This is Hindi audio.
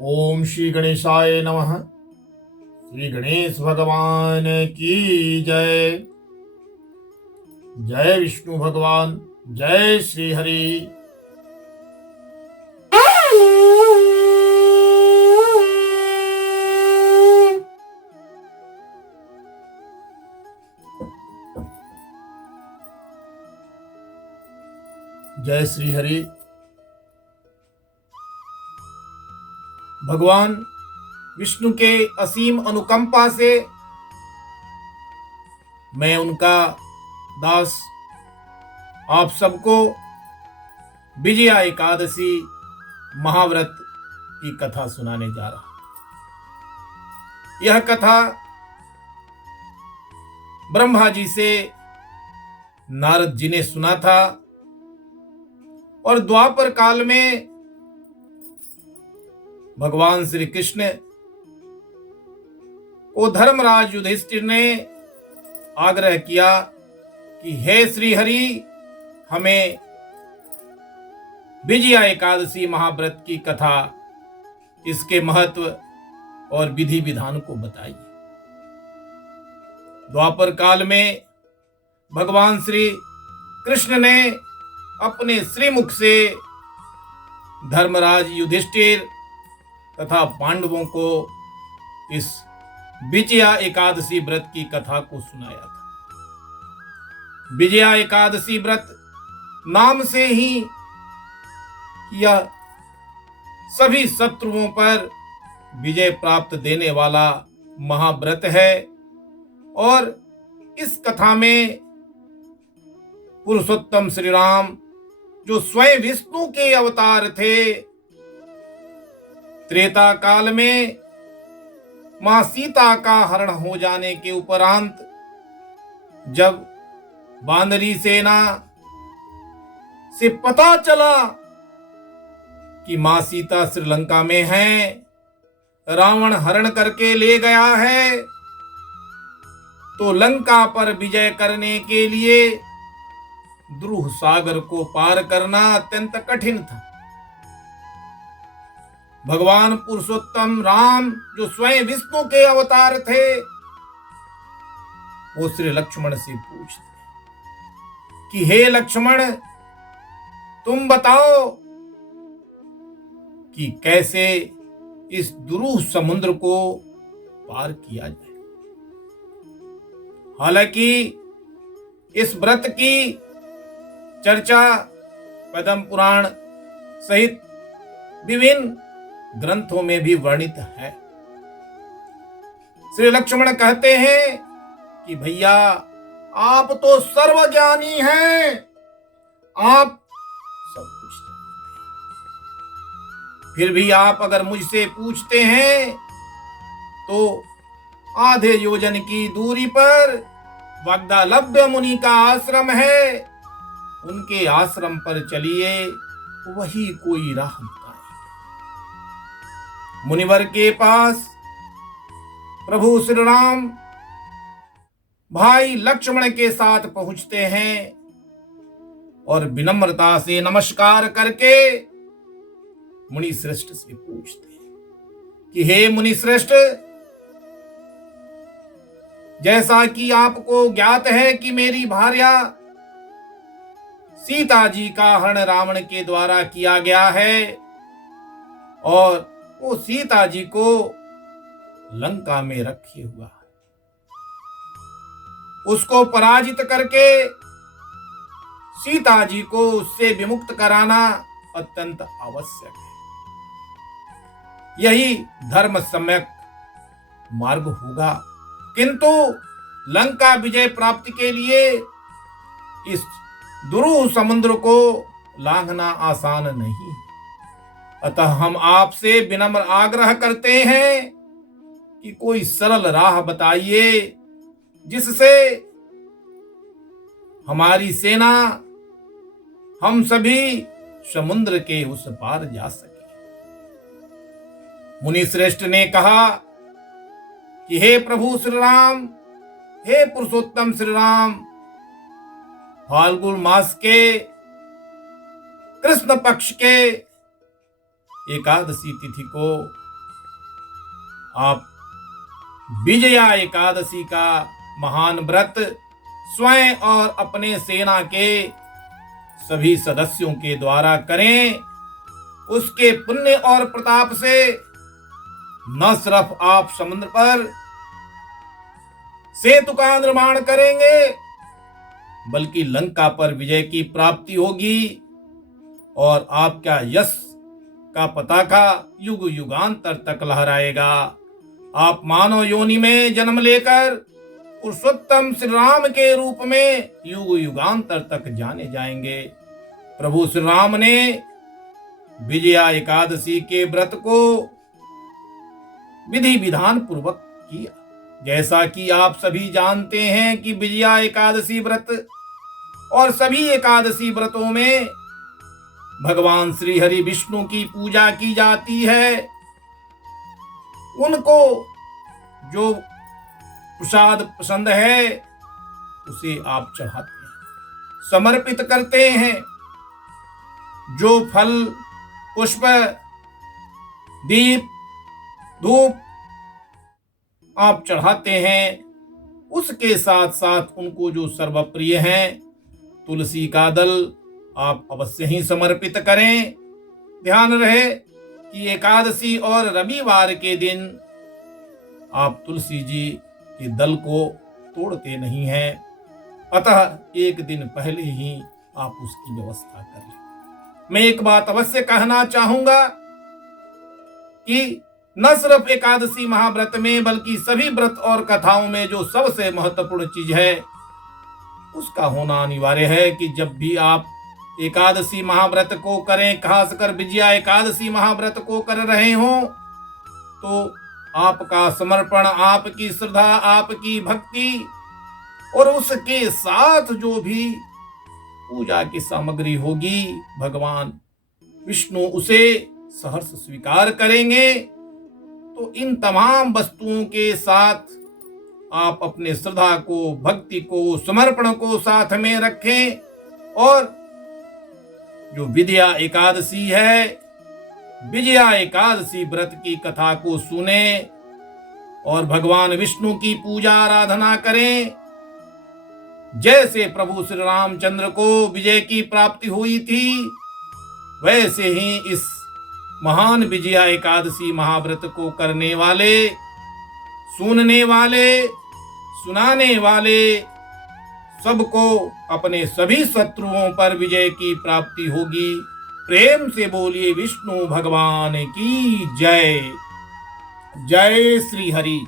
ओम श्री गणेशाय नमः। श्री गणेश भगवान की जय। जय विष्णु भगवान। जय श्री हरि। जय श्री हरि। भगवान विष्णु के असीम अनुकंपा से मैं उनका दास आप सबको विजया एकादशी महाव्रत की कथा सुनाने जा रहा हूं। यह कथा ब्रह्मा जी से नारद जी ने सुना था और द्वापर काल में भगवान श्री कृष्ण को धर्मराज युधिष्ठिर ने आग्रह किया कि हे श्री हरि, हमें विजया एकादशी महाव्रत की कथा, इसके महत्व और विधि विधान को बताइए। द्वापर काल में भगवान श्री कृष्ण ने अपने श्रीमुख से धर्मराज युधिष्ठिर तथा पांडवों को इस विजया एकादशी व्रत की कथा को सुनाया था। विजया एकादशी व्रत नाम से ही यह सभी शत्रुओं पर विजय प्राप्त देने वाला महाव्रत है और इस कथा में पुरुषोत्तम श्री राम, जो स्वयं विष्णु के अवतार थे, त्रेता काल में मां सीता का हरण हो जाने के उपरांत जब वानरी सेना से पता चला कि मां सीता श्रीलंका में हैं, रावण हरण करके ले गया है, तो लंका पर विजय करने के लिए द्रुह सागर को पार करना अत्यंत कठिन था। भगवान पुरुषोत्तम राम, जो स्वयं विष्णु के अवतार थे, वो श्री लक्ष्मण से पूछते कि हे लक्ष्मण, तुम बताओ कि कैसे इस दुरूह समुद्र को पार किया जाए। हालांकि इस व्रत की चर्चा पद्म पुराण सहित विभिन्न ग्रंथों में भी वर्णित है। श्री लक्ष्मण कहते हैं कि भैया, आप तो सर्वज्ञानी हैं, आप सब कुछ जानते हैं, फिर भी आप अगर मुझसे पूछते हैं तो आधे योजन की दूरी पर वाग्दालभ्य मुनि का आश्रम है, उनके आश्रम पर चलिए, वही कोई राह बताए। मुनिवर के पास प्रभु श्री राम भाई लक्ष्मण के साथ पहुंचते हैं और विनम्रता से नमस्कार करके मुनि श्रेष्ठ से पूछते हैं कि हे मुनि श्रेष्ठ, जैसा कि आपको ज्ञात है कि मेरी भार्या सीता जी का हरण रावण के द्वारा किया गया है और वो सीता जी को लंका में रखे हुआ है। उसको पराजित करके सीता जी को उससे विमुक्त कराना अत्यंत आवश्यक है। यही धर्म सम्यक मार्ग होगा, किंतु लंका विजय प्राप्ति के लिए इस दुरूह समुद्र को लांघना आसान नहीं। अतः हम आपसे विनम्र आग्रह करते हैं कि कोई सरल राह बताइए जिससे हमारी सेना, हम सभी समुद्र के उस पार जा सके। मुनि श्रेष्ठ ने कहा कि हे प्रभु श्री राम, हे पुरुषोत्तम श्री राम, फाल्गुन मास के कृष्ण पक्ष के एकादशी तिथि को आप विजया एकादशी का महान व्रत स्वयं और अपने सेना के सभी सदस्यों के द्वारा करें। उसके पुण्य और प्रताप से न सिर्फ आप समुद्र पर सेतु का निर्माण करेंगे, बल्कि लंका पर विजय की प्राप्ति होगी और आपका यश का पताका युग युगांतर तक लहराएगा। आप मानव योनि में जन्म लेकर पुरुषोत्तम श्री राम के रूप में युग युगांतर तक जाने जाएंगे। प्रभु श्री राम ने विजया एकादशी के व्रत को विधि विधान पूर्वक किया। जैसा कि आप सभी जानते हैं कि विजया एकादशी व्रत और सभी एकादशी व्रतों में भगवान श्री हरि विष्णु की पूजा की जाती है। उनको जो प्रसाद पसंद है उसे आप चढ़ाते हैं, समर्पित करते हैं। जो फल, पुष्प, दीप, धूप आप चढ़ाते हैं, उसके साथ साथ उनको जो सर्वप्रिय हैं तुलसी का दल आप अवश्य ही समर्पित करें। ध्यान रहे कि एकादशी और रविवार के दिन आप तुलसी जी के दल को तोड़ते नहीं हैं, अतः एक दिन पहले ही आप उसकी व्यवस्था कर लें। मैं एक बात अवश्य कहना चाहूंगा कि न सिर्फ एकादशी महाव्रत में बल्कि सभी व्रत और कथाओं में जो सबसे महत्वपूर्ण चीज है उसका होना अनिवार्य है कि जब भी आप एकादशी महाव्रत को करें, खासकर विजया एकादशी महाव्रत को कर रहे हो, तो आपका समर्पण, आपकी श्रद्धा, आपकी भक्ति और उसके साथ जो भी पूजा की सामग्री होगी भगवान विष्णु उसे सहर्ष स्वीकार करेंगे। तो इन तमाम वस्तुओं के साथ आप अपने श्रद्धा को, भक्ति को, समर्पण को साथ में रखें और जो विजया एकादशी है, विजया एकादशी व्रत की कथा को सुने और भगवान विष्णु की पूजा आराधना करें। जैसे प्रभु श्री रामचंद्र को विजय की प्राप्ति हुई थी, वैसे ही इस महान विजया एकादशी महाव्रत को करने वाले, सुनने वाले, सुनाने वाले सबको अपने सभी शत्रुओं पर विजय की प्राप्ति होगी। प्रेम से बोलिए विष्णु भगवान की जय। जय श्री हरि।